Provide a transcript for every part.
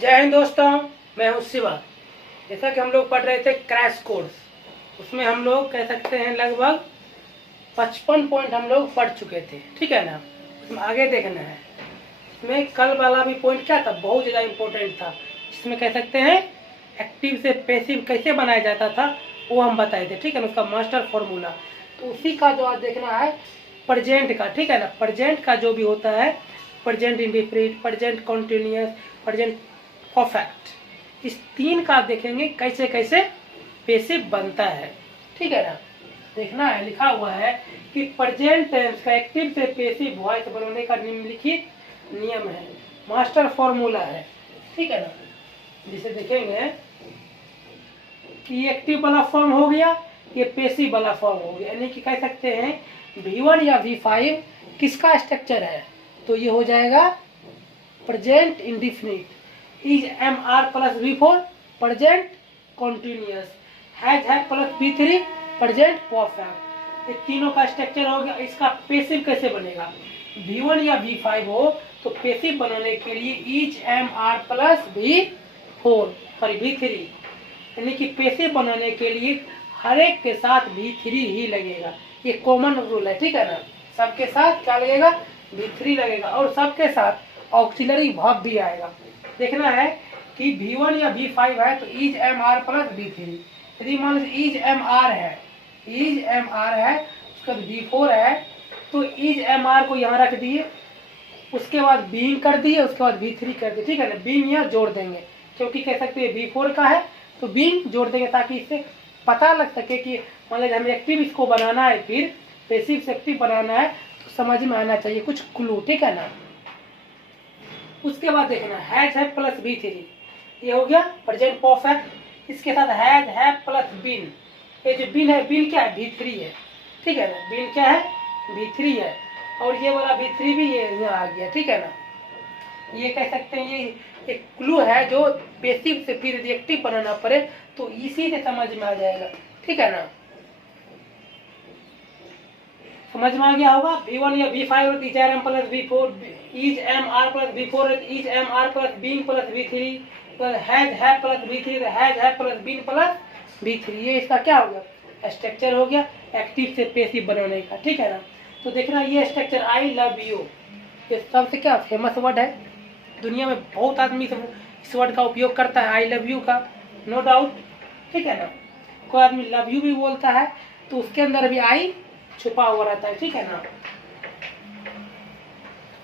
जय हिंद दोस्तों, मैं हूं शिवा। जैसा कि हम लोग पढ़ रहे थे क्रैश कोर्स, उसमें हम लोग कह सकते हैं लगभग 55 पॉइंट हम लोग पढ़ चुके थे। ठीक है ना, उसमें आगे देखना है। इसमें कल वाला भी पॉइंट क्या था, बहुत ज़्यादा इम्पोर्टेंट था। जिसमें कह सकते हैं एक्टिव से पैसिव कैसे बनाया जाता था, वो हम बताए थे। ठीक है ना, उसका मास्टर फॉर्मूला। तो उसी का जो आज देखना है प्रेजेंट का। ठीक है ना, प्रेजेंट का जो भी होता है, present indefinite, present continuous, present perfect, इस तीन का देखेंगे कैसे कैसे पैसिव बनता है। ठीक है ना, देखना है, लिखा हुआ है कि प्रेजेंट टेंस का एक्टिव से पैसिव वॉइस बनाने का निम्नलिखित नियम है, मास्टर फॉर्मूला है। ठीक है ना, जिसे देखेंगे कि एक्टिव वाला फॉर्म हो गया, ये पैसिव वाला फॉर्म हो गया। यानी कि कह सकते हैं V1 या V5 किसका स्ट्रक्चर है, तो ये हो जाएगा present indefinite, is MR plus V4 present continuous, has plus V3 present perfect. ये तीनों का स्ट्रक्चर हो गया। इसका पैसिव कैसे बनेगा, V1 या V5 हो तो पैसिव बनाने के लिए is MR plus V4 sorry V3, यानी कि पैसिव बनाने के लिए हर एक के साथ V3 ही लगेगा। ये कॉमन रूल है। ठीक है ना, सबके साथ क्या लगेगा, V3 लगेगा, और सबके साथ ऑक्सिलरी वर्ब भी आएगा। देखना है कि V1 या V5 है तो इज MR प्लस V3। यदि मान लीजिए इज MR है, इज MR है, उसके बाद V4 है, तो इज MR को यहाँ रख दिए, उसके बाद बीइंग कर दिए, उसके बाद V3 कर दिए। ठीक है ना, बीइंग यहाँ जोड़ देंगे, क्योंकि कह सकते हैं V4 का है तो बीइंग जोड़ देंगे, ताकि इससे पता लग सके कि मान लीजिए हमें एक्टिव इसको बनाना है, फिर पैसिव से एक्टिव बनाना है, तो समझ में आना चाहिए कुछ क्लू। ठीक है ना, उसके बाद देखना हैज प्लस V3, ये हो गया प्रेजेंट परफेक्ट। इसके साथ हैज प्लस बीन, ये जो बीन है, बीन क्या है, V3 है। ठीक है ना, बीन क्या है, V3 है, और ये वाला V3 भी ये यहाँ आ गया। ठीक है ना, ये कह सकते हैं ये एक क्लू है जो पैसिव से फिर एक्टिव बनाना पड़े तो इसी से समझ में आ जाएगा। ठीक है ना, समझ में आ गया होगा। V1 या V5 is RM plus V4, is MR plus V4, is MR plus being plus V3, has plus V3, has plus being plus V3। ये इसका क्या हो गया, स्ट्रक्चर हो गया एक्टिव से पैसिव बनाने का। ठीक है ना, तो देखना ये स्ट्रक्चर आई लव यू, ये सबसे क्या फेमस वर्ड है, दुनिया में बहुत आदमी इस वर्ड का उपयोग करता है, आई लव यू का, नो डाउट। ठीक है ना, कोई आदमी लव यू भी बोलता है तो उसके अंदर भी आई छुपा हुआ रहता है। ठीक है ना,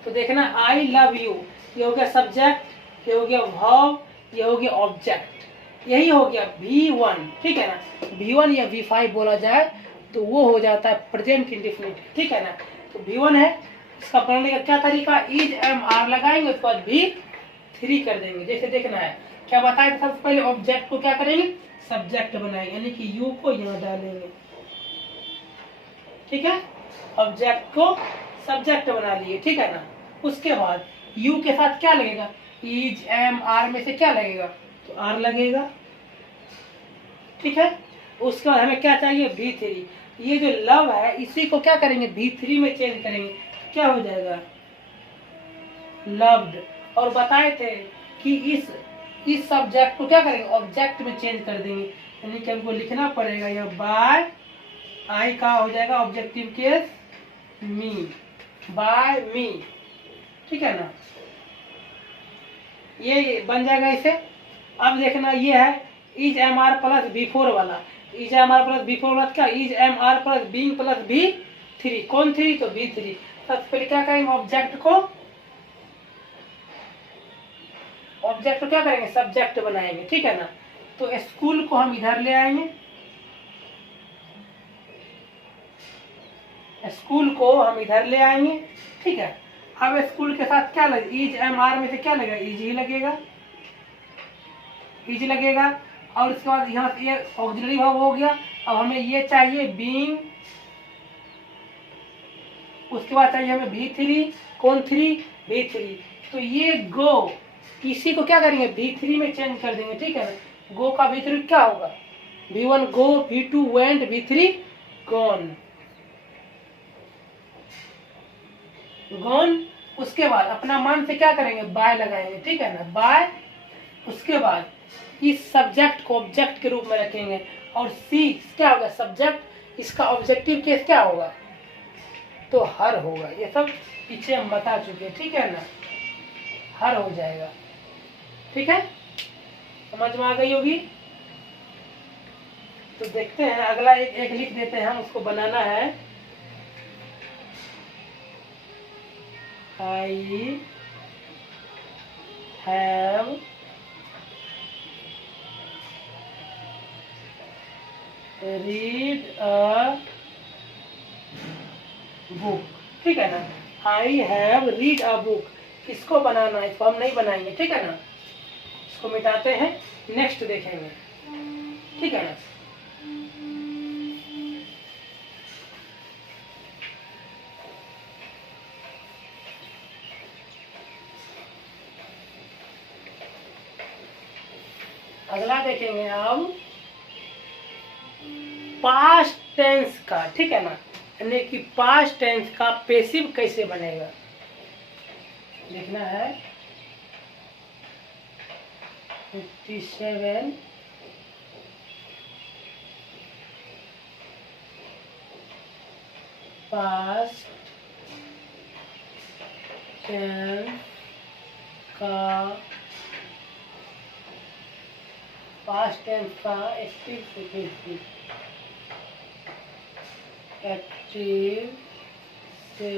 तो देखना आई लव यू, ये हो गया सब्जेक्ट, ये हो गया वर्ब, ये हो गया ऑब्जेक्ट, यही हो गया V1। ठीक है ना, V1 या V5 बोला जाए तो वो हो जाता है प्रेजेंट इंडिफिनिट। ठीक है ना, तो V1 है, इसका बनाने का क्या तरीका, इज MR लगाएंगे, उसके बाद V3 कर देंगे। जैसे देखना है क्या बताए, सबसे पहले ऑब्जेक्ट को क्या करेंगे, सब्जेक्ट बनाएंगे, यानी कि यू को यहाँ डालेंगे। ठीक है, ऑब्जेक्ट को सब्जेक्ट बना लिए। ठीक है ना, उसके बाद यू के साथ क्या लगेगा, इज MR में से क्या लगेगा, तो R लगेगा। ठीक है, उसके बाद हमें क्या चाहिए, V3। ये जो लव है इसी को क्या करेंगे, V3 में चेंज करेंगे, क्या हो जाएगा, लव्ड। और बताए थे कि इस सब्जेक्ट को क्या करेंगे, ऑब्जेक्ट में चेंज कर देंगे, यानी कि हमको लिखना पड़ेगा यहाँ बाय, आई का हो जाएगा ऑब्जेक्टिव केस मी, बाय मी। ठीक है ना, ये बन जाएगा इसे। अब देखना ये है इज MR प्लस V4 वाला, इज MR प्लस V4 वाला क्या, is MR plus being plus V3, कौन 3, तो V3। सबसे पहले क्या करेंगे, ऑब्जेक्ट को क्या करेंगे, सब्जेक्ट बनाएंगे। ठीक है ना, तो स्कूल को हम इधर ले आएंगे, स्कूल को हम इधर ले आएंगे। ठीक है, अब स्कूल के साथ क्या लगे, इज MR में से क्या लगेगा, इज ही लगेगा, इज लगेगा। और उसके बाद यहाँ से ये ऑक्सिलरी वर्ब हो गया। अब हमें ये चाहिए बीइंग, उसके बाद चाहिए हमें V3, कौन 3, V3। तो ये गो, इसी को क्या करेंगे, V3 में चेंज कर देंगे। ठीक है ना, गो का V3 क्या होगा, V1 गो, V2 went, V3 gone, gone. उसके बाद अपना मन से क्या करेंगे, बाय लगाएंगे। ठीक है ना, बाय उसके बाद इस सब्जेक्ट को ऑब्जेक्ट के रूप में रखेंगे और सी क्या होगा, सब्जेक्ट, इसका ऑब्जेक्टिव केस क्या होगा, तो हर होगा। ये सब पीछे हम बता चुके हैं, ठीक है ना, हर हो जाएगा। ठीक है, समझ में आ गई होगी। तो देखते हैं अगला एक लिख देते हैं हम, उसको बनाना है। I have read a book, ठीक है ना। I have read a book, इसको बनाना है, इसको हम नहीं बनाएंगे, ठीक है ना, इसको मिटाते हैं, नेक्स्ट देखेंगे, ठीक है ना। अगला देखेंगे हम पास्ट टेंस का, ठीक है ना, यानी कि पास्ट टेंस का पैसिव कैसे बनेगा, लिखना है 57 पास्ट टेंस का, पास्ट टेंस का एक्टिव से पैसिव, एक्टिव से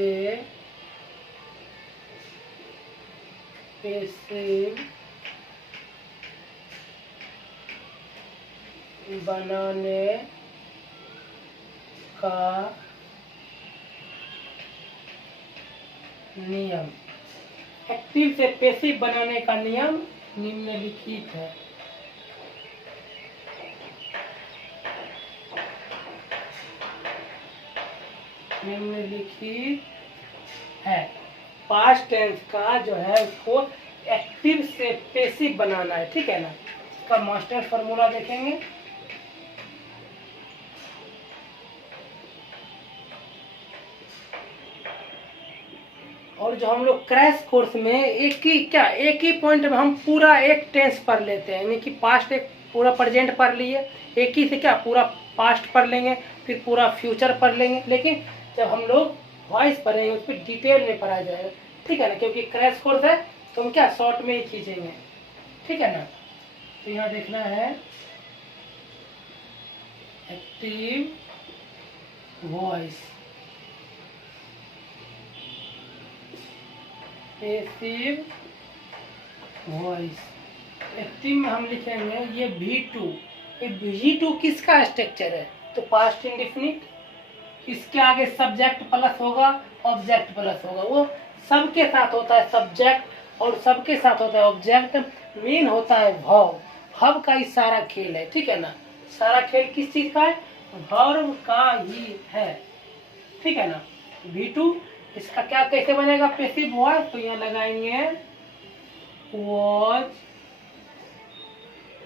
पैसिव बनाने का नियम, एक्टिव से पैसिव बनाने का नियम निम्नलिखित है। निम्नलिखित है, पास्ट टेंस का जो है उसको एक्टिव से पैसिव बनाना है, ठीक है ना। इसका मास्टर फॉर्मूला देखेंगे, और जो हम लोग क्रैश कोर्स में एक ही पॉइंट में हम पूरा एक टेंस पढ़ लेते हैं, यानी कि पास्ट एक पूरा प्रेजेंट पढ़ लिए, एक ही से क्या पूरा पास्ट पढ़ लेंगे, फिर पूरा फ्यूचर पढ़ लेंगे, लेकिन जब हम लोग वॉइस पढ़ेंगे उस पर डिटेल में पढ़ा जाएगा, ठीक है ना, क्योंकि क्रैश कोर्स है तो हम क्या शॉर्ट में ही खींचेंगे, ठीक है ना। तो यहाँ देखना है active voice, passive voice. Active में हम लिखेंगे ये V2, ये V2 किसका स्ट्रक्चर है, तो पास्ट इंडेफिनिट, इसके आगे सब्जेक्ट प्लस होगा, ऑब्जेक्ट प्लस होगा, वो सबके साथ होता है सब्जेक्ट और सबके साथ होता है ऑब्जेक्ट, मेन होता है वर्ब, वर्ब का ही सारा खेल है, ठीक है ना। सारा खेल किस चीज का है, वर्ब का ही है, ठीक है ना। V2 इसका क्या कैसे बनेगा पैसिव वॉइस, तो यहाँ लगाएंगे वॉच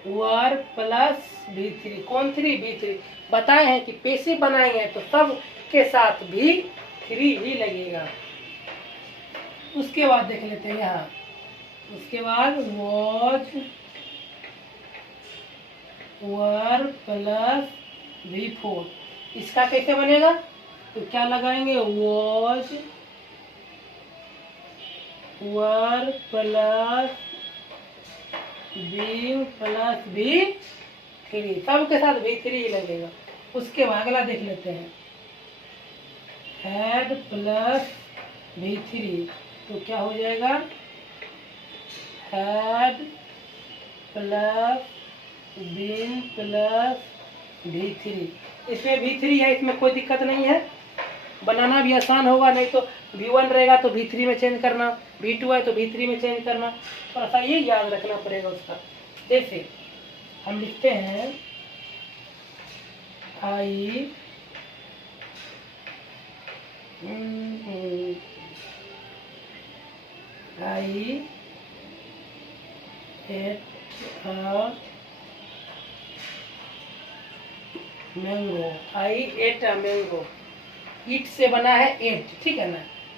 वर प्लस V3, कौन 3, V3 बताए हैं कि पैसिव बनाएंगे तो सब के साथ भी 3 ही लगेगा। उसके बाद देख लेते हैं यहाँ, उसके बाद वॉच वर प्लस V4, इसका कैसे बनेगा, तो क्या लगाएंगे वॉच वर प्लस बीइंग प्लस V3, सब के साथ V3 ही लगेगा। उसके बाद अगला देख लेते हैं हैड प्लस V3, तो क्या हो जाएगा had plus being plus V3, इसमें V3 है, इसमें कोई दिक्कत नहीं है, बनाना भी आसान होगा, नहीं तो V1 रहेगा तो V3 में चेंज करना, V2 है तो V3 में चेंज करना, थोड़ा सा ये याद रखना पड़ेगा उसका। जैसे हम लिखते हैं I ate a mango, I ate a mango, eat से बना है एट, ठीक है ना।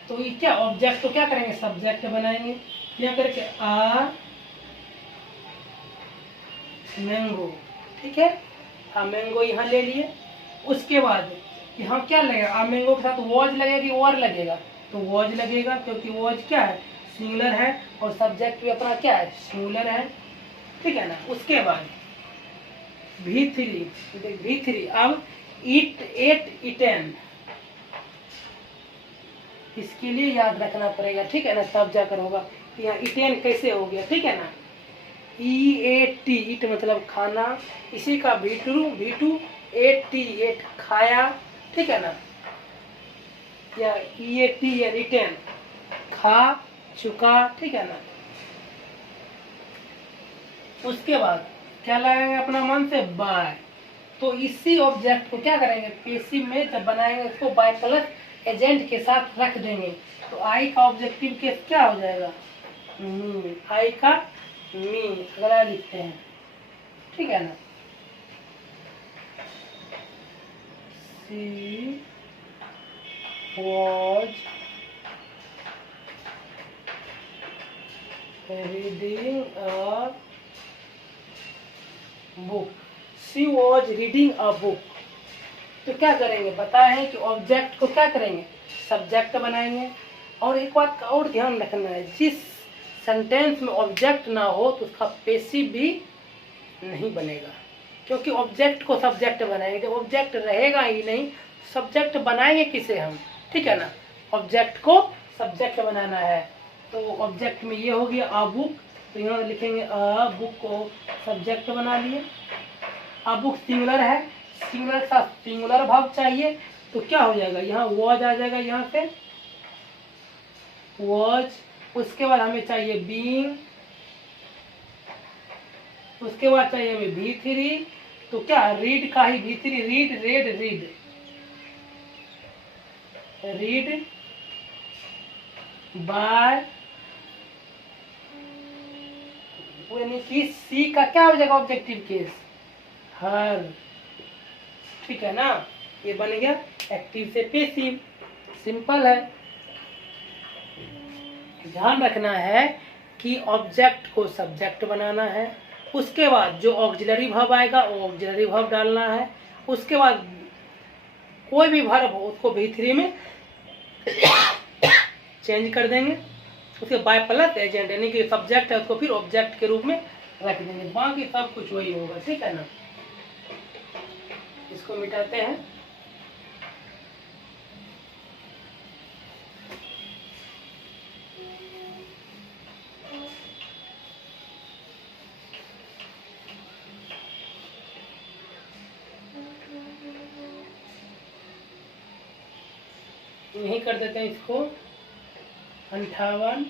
तो ये क्या ऑब्जेक्ट, तो क्या करेंगे सब्जेक्ट बनाएंगे, क्या करके आ मैंगो, ठीक है। हाँ मैंगो यहाँ ले लिए। उसके बाद यहाँ क्या लगेगा, मैंगो के साथ वॉज लगेगा कि और लगेगा, तो वॉज लगेगा क्योंकि वॉज क्या है, सिंगुलर है और सब्जेक्ट भी अपना क्या है, सिंगुलर है, ठीक है ना। उसके बाद V3 अब ईट, एट, ईटेन, इसके लिए याद रखना पड़ेगा, ठीक है ना, तब जाकर होगा। यहाँ ईटेन कैसे हो गया, ठीक है ना, EAT, ईट मतलब खाना, इसी का V2 8T, एट खाया, ठीक है ना, या EAT या रिटेन, खा चुका, ठीक है ना। उसके बाद क्या लगाएंगे अपना मन से, बाय। तो इसी ऑब्जेक्ट को क्या करेंगे, पेसिव में जब बनाएंगे इसको बाय प्लस एजेंट के साथ रख देंगे, तो आई का ऑब्जेक्टिव केस क्या हो जाएगा, मी, आई का मी, अगला लिखते हैं, ठीक है ना। She was reading a book, she was reading a book. तो क्या करेंगे, बताए हैं कि ऑब्जेक्ट को क्या करेंगे, सब्जेक्ट बनाएंगे। और एक बात का और ध्यान रखना है, जिस सेंटेंस में ऑब्जेक्ट ना हो तो उसका पेसिव भी नहीं बनेगा, क्योंकि ऑब्जेक्ट को सब्जेक्ट बनाएंगे, जब ऑब्जेक्ट रहेगा ही नहीं सब्जेक्ट बनाएंगे किसे हम, ठीक है ना। ऑब्जेक्ट को सब्जेक्ट बनाना है, तो ऑब्जेक्ट में ये हो गया अ बुक, तो यहाँ लिखेंगे अ बुक को सब्जेक्ट बना लिए। अ बुक सिंगुलर है, सिंगुलर के साथ सिंगुलर वर्ब चाहिए, तो क्या हो जाएगा, यहाँ वॉज आ जाएगा, यहाँ से वॉज। उसके बाद हमें चाहिए बीइंग, उसके बाद चाहिए हमें V3, तो क्या रीड का ही V3, read, red, read, read by, यानी कि सी का क्या हो जाएगा ऑब्जेक्टिव केस, हर, ठीक है ना। ये बन गया एक्टिव से पेसिव, सिंपल है। ध्यान रखना है कि ऑब्जेक्ट को सब्जेक्ट बनाना है, उसके बाद जो ऑक्सिलरी वर्ब आएगा वो ऑक्सिलरी वर्ब डालना है, उसके बाद कोई भी वर्ब हो उसको V3 में चेंज कर देंगे, उसके बाय प्लस एजेंट यानी कि सब्जेक्ट है उसको फिर ऑब्जेक्ट के रूप में रख देंगे, बाकी सब कुछ वही होगा, ठीक है ना। इसको मिटाते हैं। यही कर देते हैं इसको 58।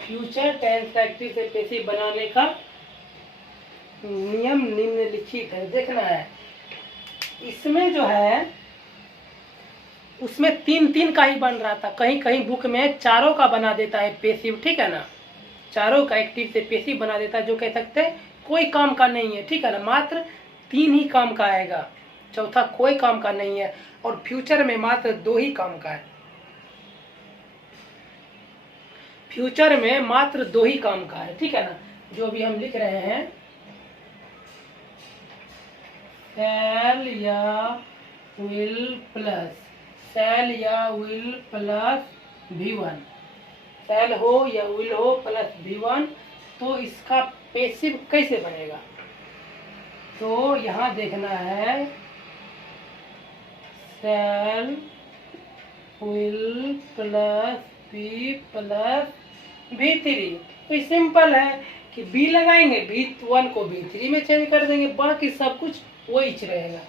फ्यूचर टेंस एक्टिव से पेसिव बनाने का नियम निम्नलिखित है, देखना है। इसमें जो है उसमें 3 का ही बन रहा था, कहीं कहीं बुक में चारों का बना देता है पेसिव, ठीक है ना, चारों का एक्टिव से पेसिव बना देता है, जो कह सकते हैं कोई काम का नहीं है, ठीक है ना, मात्र 3 ही काम का आएगा, चौथा कोई काम का नहीं है, और फ्यूचर में मात्र 2 ही काम का है, फ्यूचर में मात्र 2 ही काम का है, ठीक है ना। जो भी हम लिख रहे हैं शैल या विल प्लस, शैल या विल प्लस V1, शैल हो या विल हो प्लस V1, तो इसका पेसिव कैसे बनेगा, तो यहाँ देखना है shall will plus V plus V3, तो सिंपल है कि बी लगाएंगे, V1 को V3 में चेंज कर देंगे, बाकी सब कुछ वही रहेगा,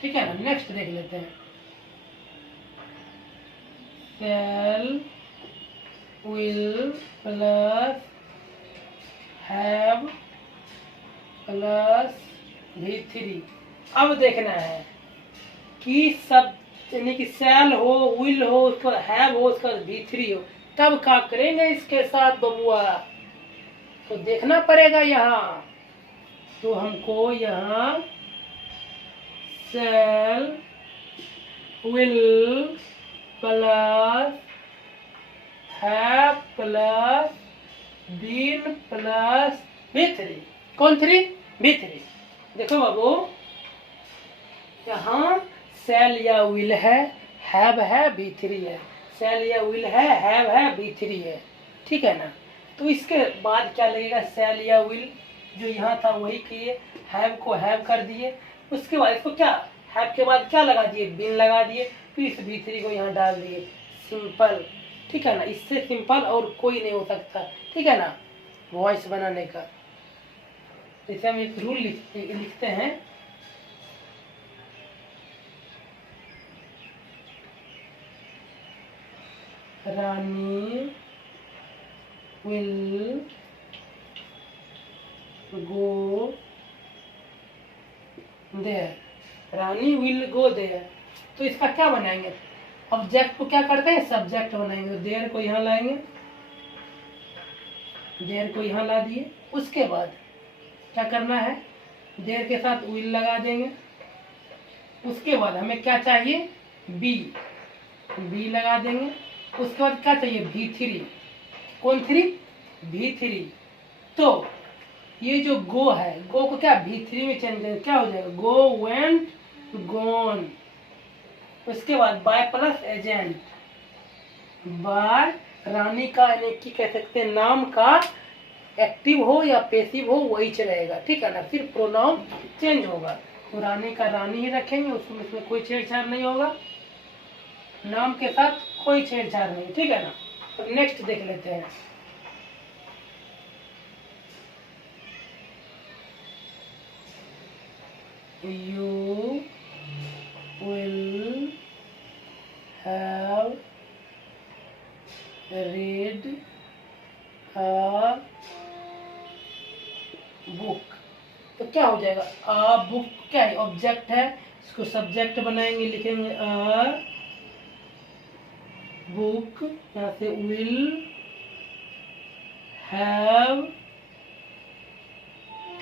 ठीक है ना। नेक्स्ट देख लेते हैं, शैल will plus have plus V3। अब देखना है कि सब यानी कि शैल हो, विल हो, उसका हैव हो, उसका V3 हो, तब क्या करेंगे इसके साथ बबुआ, तो देखना पड़ेगा यहाँ, तो हमको यहाँ shall will plus have plus been plus B3। कौन 3? B3। देखो बाबू, यहाँ सेल या विल है, हैव है, B3 है। सेल या विल है, हैव है, B3 है, ठीक है ना। तो इसके बाद क्या लगेगा? सेल या विल जो यहाँ था वही किए, हैव को हैव कर दिए, उसके बाद इसको क्या, हैव के बाद क्या लगा दिए? बीन लगा दिए, फिर इस B3 को यहाँ डाल दिए। सिंपल, ठीक है ना। इससे सिंपल और कोई नहीं हो सकता, ठीक है ना, वॉइस बनाने का। जैसे हम एक रूल लिखते हैं, Rani will go there, Rani will go there. तो इसका क्या बनाएंगे? ऑब्जेक्ट को क्या करते हैं? सब्जेक्ट बनाएंगे। देयर को यहाँ लाएंगे, देयर को यहाँ ला दिए। उसके बाद क्या करना है? देयर के साथ विल लगा देंगे। उसके बाद हमें क्या चाहिए? बी, बी लगा देंगे। उसके बाद क्या चाहिए? B3। कौन 3? B3। तो ये जो गो है, गो को क्या B3 में चेंज करेंगे, क्या हो जाएगा? गो, वेंट, गोन। उसके बाद बाय प्लस एजेंट, बाय रानी का यानी कि कह सकते हैं नाम का एक्टिव हो या पैसिव हो वही रहेगा, ठीक है ना। फिर प्रोनाउन चेंज होगा, तो रानी का रानी ही रखेंगे, उसमें कोई छेड़छाड़ नहीं होगा, नाम के साथ कोई छेड़छाड़ नहीं, ठीक है ना। तो नेक्स्ट देख लेते हैं। You will have read a book। तो क्या हो जाएगा? a book क्या है? ऑब्जेक्ट है, इसको सब्जेक्ट बनाएंगे, लिखेंगे a book। यहाँ से will have,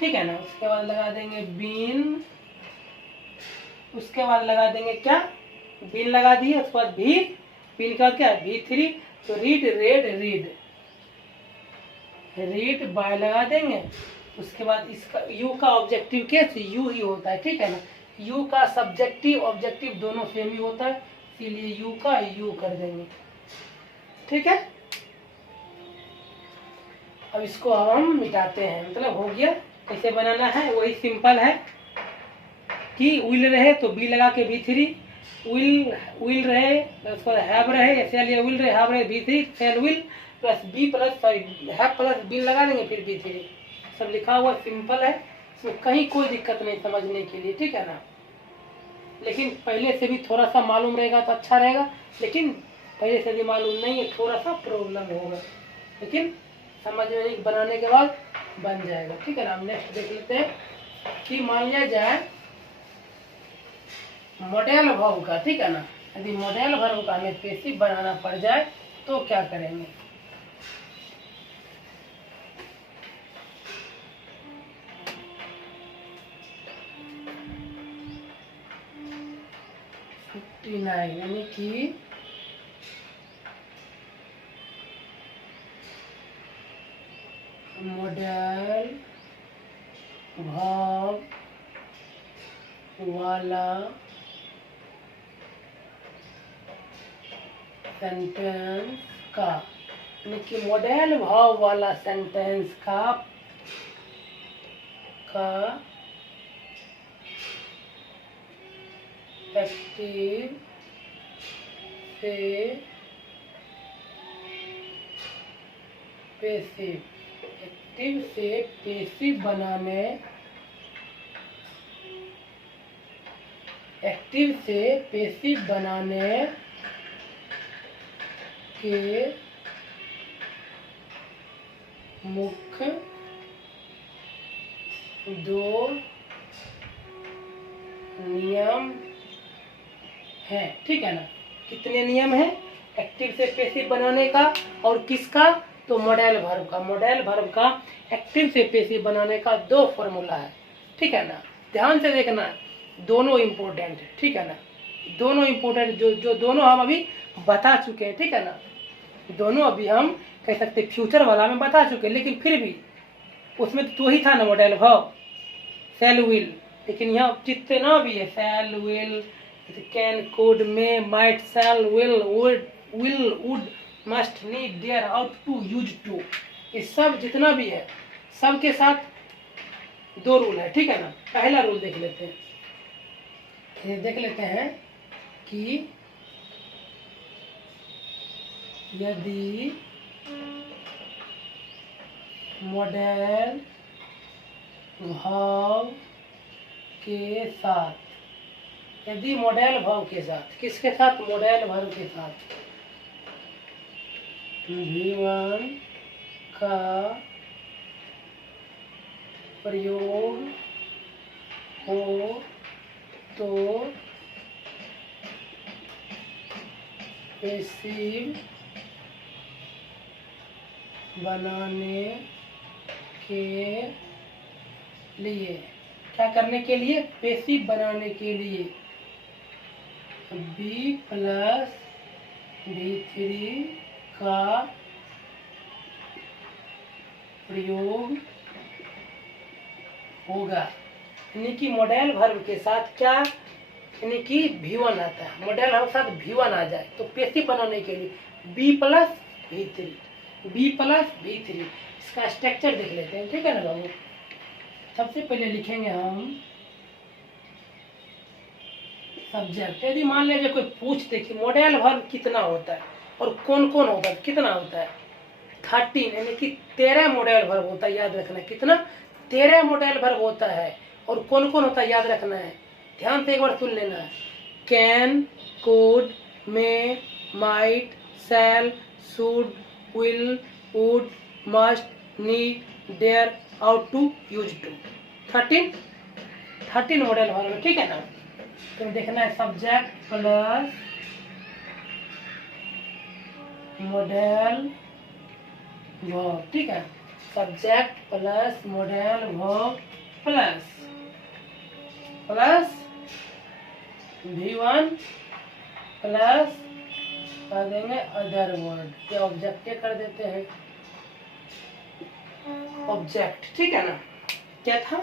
ठीक है ना। उसके बाद लगा देंगे been, उसके बाद लगा देंगे क्या? बीन लगा दिए। उसके बाद भी, बीन का क्या? B3। तो read, red, read, read by लगा देंगे। उसके बाद इसका यू का ऑब्जेक्टिव केस यू ही होता है, ठीक है ना। यू का सब्जेक्टिव ऑब्जेक्टिव दोनों सेम ही होता है, इसीलिए यू का यू कर देंगे, ठीक है। अब इसको हम मिटाते हैं, मतलब हो गया। कैसे बनाना है वही सिंपल है कि विल रहे तो बी लगा के B3, विल रहे उसको हैव रहे, सेल या विल रहे, हैव रहे B3, shall will plus be plus have plus B लगा देंगे, फिर B3। सब लिखा हुआ सिंपल है, इसमें कहीं कोई दिक्कत नहीं समझने के लिए, ठीक है ना। लेकिन पहले से भी थोड़ा सा मालूम रहेगा तो अच्छा रहेगा, लेकिन पहले से भी मालूम नहीं है, थोड़ा सा प्रॉब्लम होगा, लेकिन समझने बनाने के बाद बन जाएगा, ठीक है ना। हम नेक्स्ट देख लेते हैं कि मान लिया जाए मॉडल वर्ब का, ठीक है ना। यदि मॉडल वर्ब का हमें पैसिव बनाना पड़ जाए तो क्या करेंगे? यानी कि मॉडल वर्ब वाला सेंटेंस का, यानी कि मॉडल वर्ब वाला सेंटेंस का एक्टिव से पैसिव, एक्टिव से पैसिव बनाने, एक्टिव से पैसिव बनाने के मुख्य दो नियम है, ठीक है ना। कितने नियम है एक्टिव से पैसिव बनाने का और किसका? तो मॉडल वर्ब का। मॉडल वर्ब का एक्टिव से पैसिव बनाने का 2 फॉर्मूला है, ठीक है ना। ध्यान से देखना, दोनों इम्पोर्टेंट है, ठीक है ना। दोनों इम्पोर्टेंट जो दोनों हम अभी बता चुके हैं, ठीक है ना। दोनों अभी हम कह सकते फ्यूचर वाला में बता चुके, लेकिन फिर भी उसमें तो ही था ना मॉडल भाव, शैल विल, लेकिन यहाँ जितना भी है shall will, can, could, may, might, shall, will, would, must, need, dare, ought to, use to, ये सब जितना भी है सबके साथ 2 रूल है, ठीक है ना। पहला रूल देख लेते हैं, कि यदि मॉडल भाव के साथ, यदि मॉडल भाव के साथ, किसके साथ, मॉडल भाव के साथ V1 का प्रयोग हो तो पैसिव बनाने के लिए, क्या करने के लिए, पैसिव बनाने के लिए B प्लस B3 का प्रयोग होगा। यानी कि मॉडल वर्ब के साथ क्या, यानी कि V1 आता है, मॉडल वर्ब के साथ V1 आ जाए तो पैसिव बनाने के लिए B प्लस B3, इसका स्ट्रक्चर देख लेते हैं, ठीक है ना बाबू। सबसे पहले लिखेंगे हम सब्जेक्ट। यदि मान लीजिए कोई पूछते कि मॉडल वर्ब कितना होता है और कौन कौन होता है, कितना होता है, 13, यानी कि 13 मॉडल वर्ब होता है, याद रखना है कितना, 13 मॉडल वर्ब होता है। और कौन कौन होता है याद रखना है, ध्यान से एक बार सुन लेना है, can, could, may, might, shall, should, will, would, must, need, dare, ought to, use to, 13 modal verb है, ठीक है ना। तो देखना है सब्जेक्ट प्लस मॉडल वर्ब, ठीक है, subject plus modal verb plus V1 plus कर देंगे अदर वर्ड, ये ऑब्जेक्ट कर देते हैं, ऑब्जेक्ट, ठीक है ना। क्या था,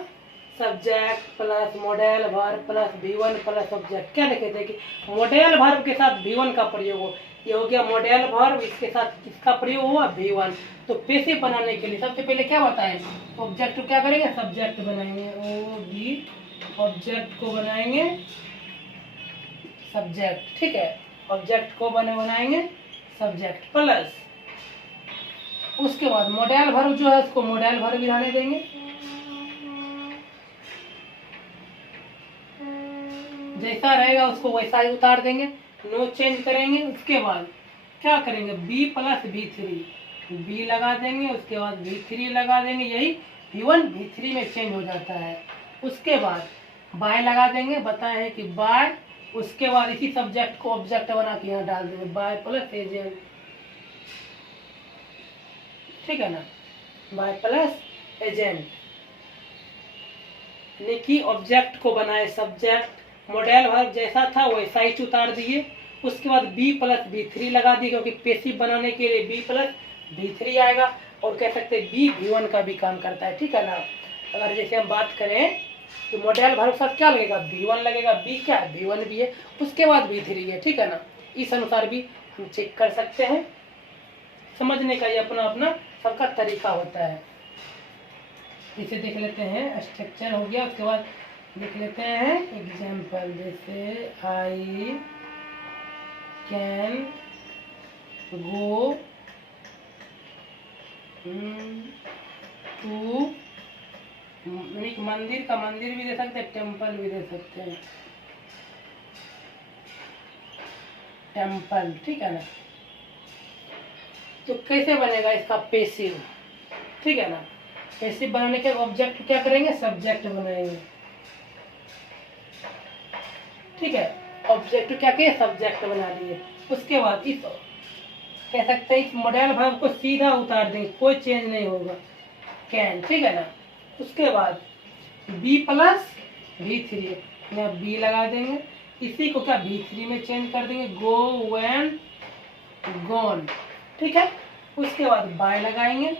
subject plus modal verb plus V1 plus object. क्या लिखे थे कि मॉडल वर्ब के साथ V1 का प्रयोग हो, ये हो गया मॉडल वर्ब, इसके साथ किसका प्रयोग हुआ, V1। तो पैसिव बनाने के लिए सबसे पहले क्या बताएं, ऑब्जेक्ट क्या करेंगे, सब्जेक्ट बनाएंगे, ऑब्जेक्ट को बनाएंगे सब्जेक्ट, ठीक है, ऑब्जेक्ट को बनाएंगे सब्जेक्ट प्लस, उसके बाद मॉडल वर्ब जो है उसको मॉडल वर्ब भी रहने देंगे, जैसा रहेगा उसको वैसा ही उतार देंगे, नो चेंज करेंगे। उसके बाद क्या करेंगे, B प्लस B3, B लगा देंगे, उसके बाद B3 लगा देंगे, यही V1 V3 में चेंज हो जाता है। उसके बाद बाय लगा देंगे, बताए हैं कि बाय, उसके बाद इसी सब्जेक्ट को ऑब्जेक्ट बना के यहाँ डाल देंगे, बाय प्लस एजेंट, ठीक है ना, बाय प्लस एजेंट, यानी कि ऑब्जेक्ट को बनाए सब्जेक्ट, मॉडल वर्ब जैसा था वैसा ही उतार दिए। उसके बाद B प्लस B3 लगा दिए, क्योंकि पैसिव बनाने के लिए B प्लस B3 आएगा, और कह सकते हैं B V1 का भी काम करता है, ठीक है ना। अगर जैसे हम बात करें तो मॉडल वर्ब के साथ क्या लगेगा, V1 लगेगा, B क्या है, V1 भी है, उसके बाद B3 है, ठीक है ना। इस अनुसार भी हम चेक कर सकते हैं, समझने का ये अपना अपना सबका तरीका होता है। इसे देख लेते हैं, स्ट्रक्चर हो गया। उसके बाद देख लेते हैं एग्जाम्पल, जैसे आई कैन गो टू, मंदिर का मंदिर भी दे सकते हैं, टेम्पल भी दे सकते हैं, टेम्पल, ठीक है ना। तो कैसे बनेगा इसका पैसिव, ठीक है ना। पैसिव बनाने के ऑब्जेक्ट क्या करेंगे, सब्जेक्ट बनाएंगे, ठीक है, ऑब्जेक्ट क्या किए, सब्जेक्ट बना दिए। उसके बाद इस कह सकते हैं इस मॉडल वर्ब को सीधा उतार देंगे, कोई चेंज नहीं होगा, कैन, ठीक है ना। उसके बाद B प्लस B3, यहाँ B लगा देंगे, इसी को क्या B3 में चेंज कर देंगे, गो, वेन, गॉन, ठीक है। उसके बाद बाय लगाएंगे।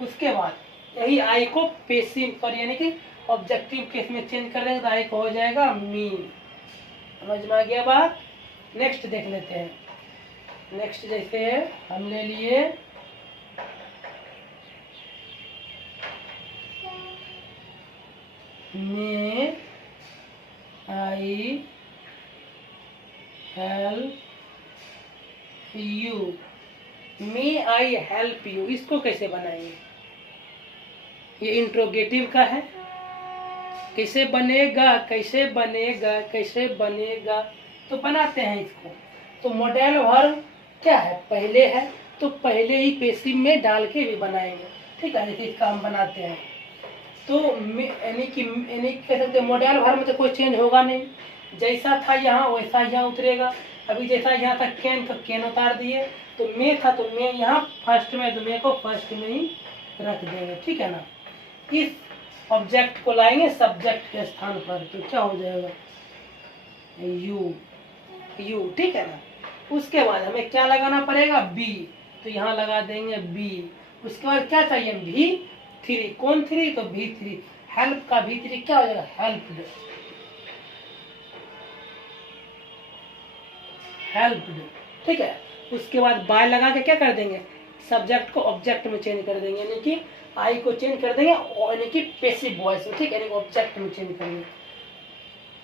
उसके बाद यही आई को पेसिव पर यानी कि ऑब्जेक्टिव केस में चेंज कर देंगे तो आई को हो जाएगा मी। समझ में आ गया बात। नेक्स्ट देख लेते हैं। नेक्स्ट जैसे हम ले लिए may I help you. May I help you, इसको कैसे बनाएंगे? ये इंट्रोगेटिव का है। कैसे बनेगा, कैसे बनेगा, कैसे बनेगा, तो बनाते हैं इसको। तो मॉडल वर्ब क्या है, पहले है, तो पहले ही पेसिव में डाल के भी बनाएंगे। ठीक है, जैसे इसका हम बनाते हैं तो यानी कि कह सकते हैं मॉडल वर्ब में तो कोई चेंज होगा नहीं, जैसा था यहाँ वैसा यहाँ उतरेगा। अभी जैसा यहाँ था कैन, तो कैन उतार दिए, तो मे था तो मे यहाँ फर्स्ट में, तो मे को फर्स्ट में ही रख देंगे। ठीक है ना। इस ऑब्जेक्ट को लाएंगे सब्जेक्ट के स्थान पर, तो क्या हो जाएगा यू, यू। ठीक है ना। उसके बाद हमें क्या लगाना पड़ेगा, बी, तो यहाँ लगा देंगे बी। उसके बाद क्या चाहिए, भी थ्री। कौन थ्री, तो भी थ्री। हेल्प का भी थ्री क्या हो जाएगा, हेल्प्ड, हेल्प्ड। ठीक है। उसके बाद बाय लगा के क्या कर देंगे, सब्जेक्ट को ऑब्जेक्ट में चेंज कर देंगे, यानी कि आई को चेंज कर देंगे यानी कि पैसिव वॉइस में। ठीक है, यानी ऑब्जेक्ट में चेंज करेंगे।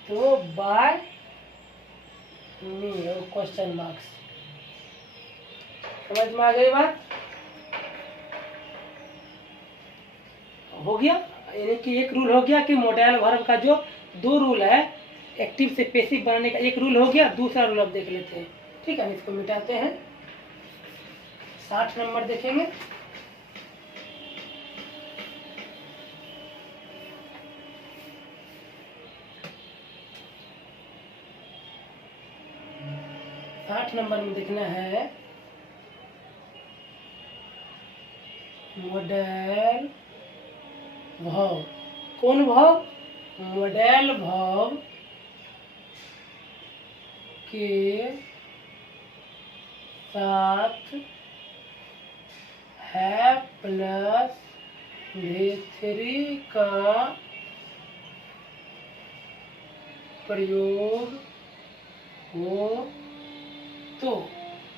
तो बाय मी और क्वेश्चन मार्क्स। समझ में आ गई बात। हो गया, यानी कि एक रूल हो गया कि मॉडल वर्ब का जो दो रूल है एक्टिव से पैसिव बनाने का, एक रूल हो गया। दूसरा रूल अब देख लेते हैं। ठीक है, इसको मिटाते हैं। 60 नंबर देखेंगे। नंबर में देखना है मॉडल वर्ब। कौन वर्ब, मॉडल वर्ब के साथ है प्लस V3 का प्रयोग हो तो,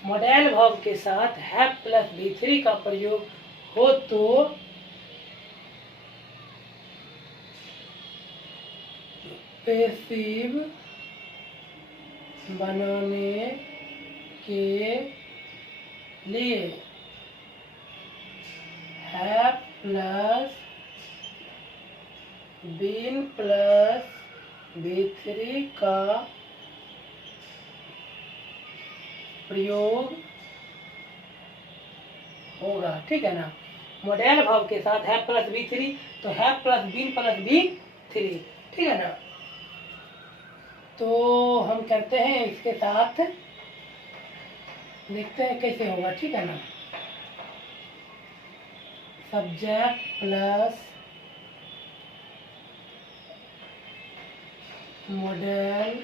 मॉडल वर्ब के साथ हैव प्लस V3 का प्रयोग हो तो पैसिव बनाने के लिए have plus been plus V3 का प्रयोग होगा। ठीक है ना। मॉडल वर्ब के साथ हैव प्लस V3, तो have plus been plus V3। ठीक है ना। तो हम करते हैं इसके साथ, देखते हैं कैसे होगा। ठीक है ना। Subject plus modal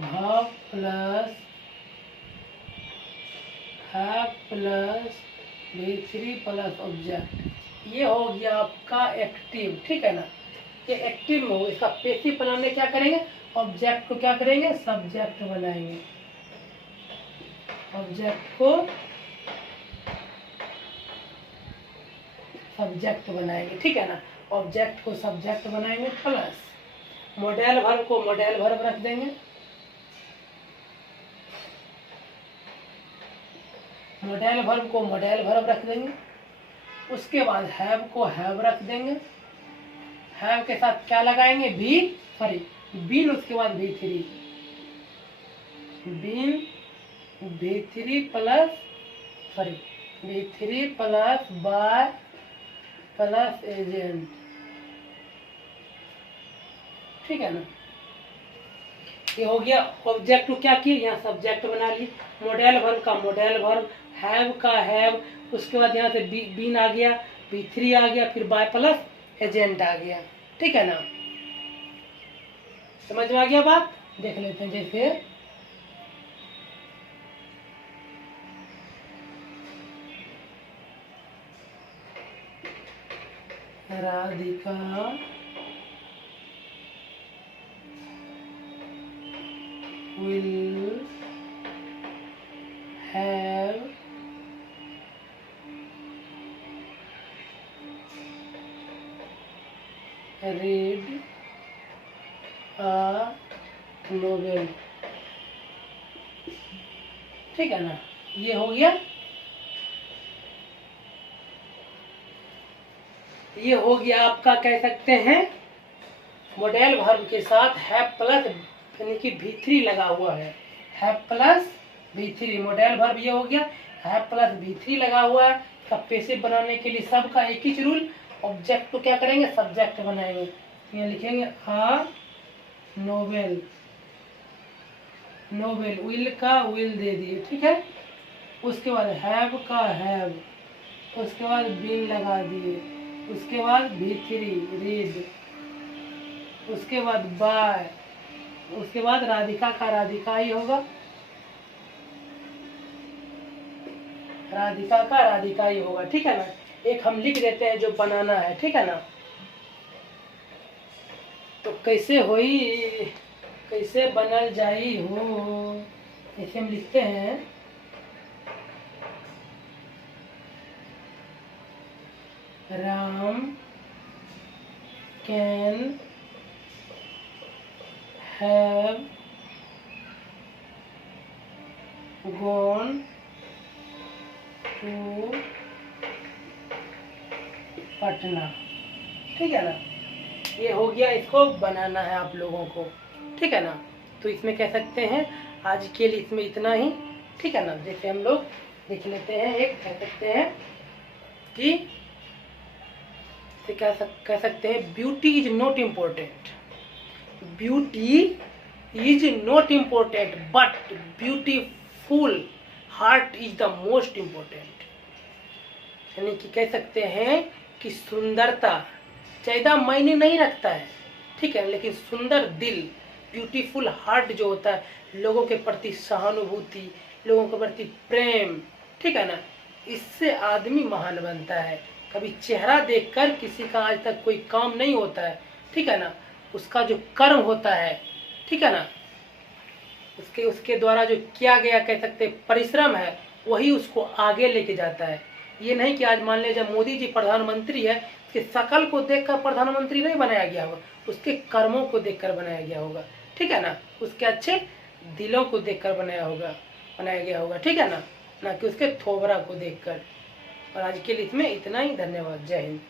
verb plus have plus V3 plus object, ये हो गया आपका एक्टिव। ठीक है ना। ये एक्टिव में हो। इसका पैसिव बनाने क्या करेंगे, ऑब्जेक्ट को क्या करेंगे, सब्जेक्ट बनाएंगे। ऑब्जेक्ट को सब्जेक्ट बनाएंगे। ठीक है ना। ऑब्जेक्ट को सब्जेक्ट बनाएंगे प्लस मॉडल वर्ब को मॉडल वर्ब रख देंगे। मॉडल वर्ब को मॉडल वर्ब रख देंगे। उसके बाद हैव को हैव रख देंगे। हैव के साथ क्या लगाएंगे, बीन। उसके बाद V3, been V3 plus by plus agent. ठीक है ना। ये हो गया। ऑब्जेक्ट को क्या किए, यहाँ सब्जेक्ट बना लिए। मॉडल वर्ब का मॉडल वर्ब, हैव का हैव, उसके बाद यहाँ से बीन आ गया, V3 आ गया, फिर बाय प्लस एजेंट आ गया। ठीक है ना। समझ में आ गया बात। देख लेते हैं। जैसे Radhika will have read a novel। ठीक है ना, ये हो गया, ये हो गया आपका कह सकते हैं मॉडेल वर्ब के साथ हैव प्लस यानी कि V3 लगा हुआ है। Have plus V3 model verb ये हो गया, हैव प्लस V3 लगा हुआ है। इसका पैसिव बनाने के लिए सबका एक ही रूल, ऑब्जेक्ट को क्या करेंगे, सब्जेक्ट बनाएंगे। ये लिखेंगे आ नोवेल, नोवेल विल का विल दे दिए, ठीक है। उसके बाद हैव का हैव, उसके बाद बीन लगा दिए, उसके बाद V3 रीड, उसके बाद बाय, उसके बाद राधिका का राधिका ही होगा, राधिका का राधिका ही होगा, ठीक है ना। एक हम लिख देते हैं जो बनाना है, ठीक है ना। तो कैसे होई, कैसे बनल जाई हो, ऐसे हम लिखते हैं Ram can have gone to Patna, ठीक है ना। ये हो गया, इसको बनाना है आप लोगों को, ठीक है ना। तो इसमें कह सकते हैं आज के लिए इसमें इतना ही, ठीक है ना। जैसे हम लोग लिख लेते हैं, एक कह सकते हैं कि कह सकते हैं beauty is not important, beauty is not important but beautiful heart is the most important. यानी कि कह सकते हैं कि सुंदरता ज़्यादा मायने नहीं रखता है, ठीक है, लेकिन सुंदर दिल, ब्यूटीफुल हार्ट जो होता है, लोगों के प्रति सहानुभूति, लोगों के प्रति प्रेम, ठीक है ना, इससे आदमी महान बनता है। कभी चेहरा देखकर किसी का आज तक कोई काम नहीं होता है, ठीक है ना। उसका जो कर्म होता है, ठीक है ना, उसके द्वारा जो किया गया कह सकते परिश्रम है, वही उसको आगे लेके जाता है। ये नहीं कि आज मान लीजिए जब मोदी जी प्रधानमंत्री है, उसके शकल को देखकर प्रधानमंत्री नहीं बनाया गया होगा, उसके कर्मों को देखकर बनाया गया होगा, ठीक है ना। उसके अच्छे दिलों को देखकर बनाया गया होगा, ठीक है ना, ना कि उसके थोबरा को देखकर। और आज के लिए इसमें इतना ही, धन्यवाद, जय हिंद।